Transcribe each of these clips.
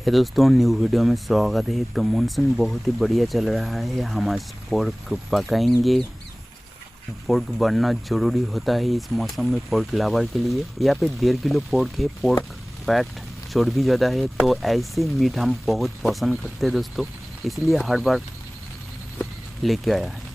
हे दोस्तों, new video में स्वागत है। तो मानसून बहुत ही बढ़िया चल रहा है। हम आज पोर्क पकाएंगे। पोर्क बढ़ना ज़रूरी होता है इस मौसम में पोर्क लवर के लिए। यहाँ पे 1.5 किलो पोर्क है। पोर्क फैट चर्बी ज़्यादा है, तो ऐसे मीट हम बहुत पसंद करते हैं दोस्तों, इसलिए हर बार लेके आया है।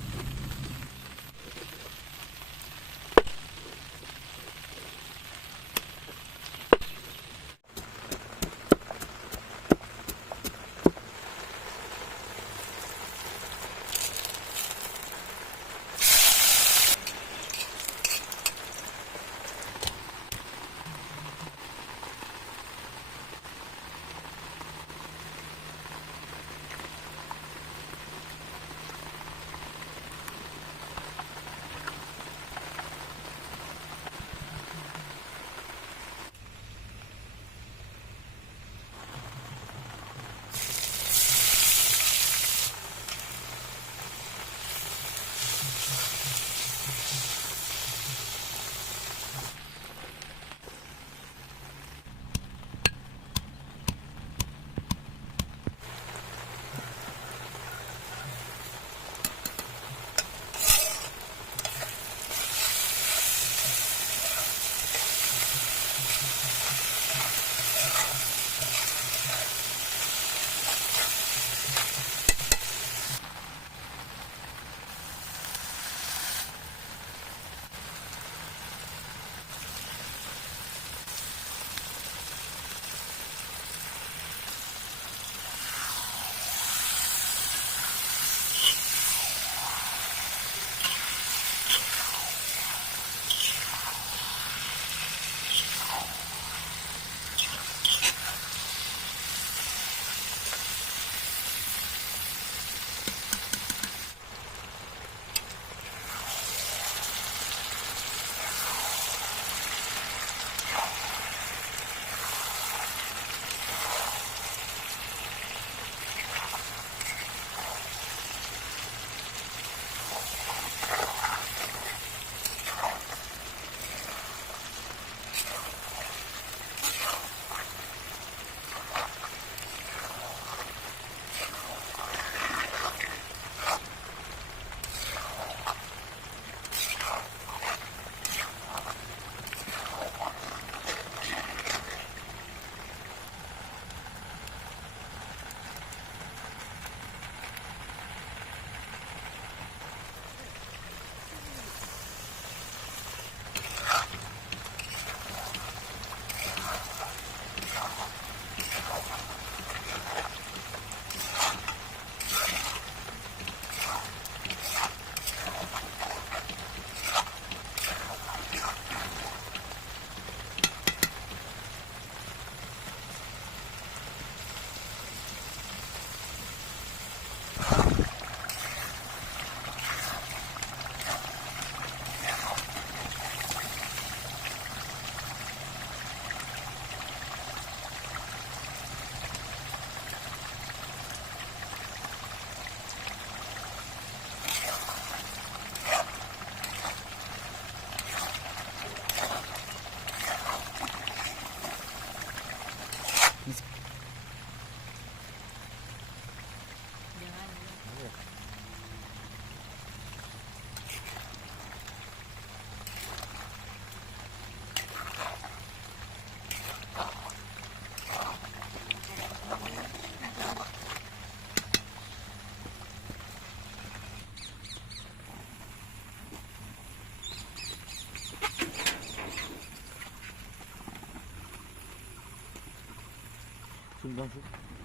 Şundan şu.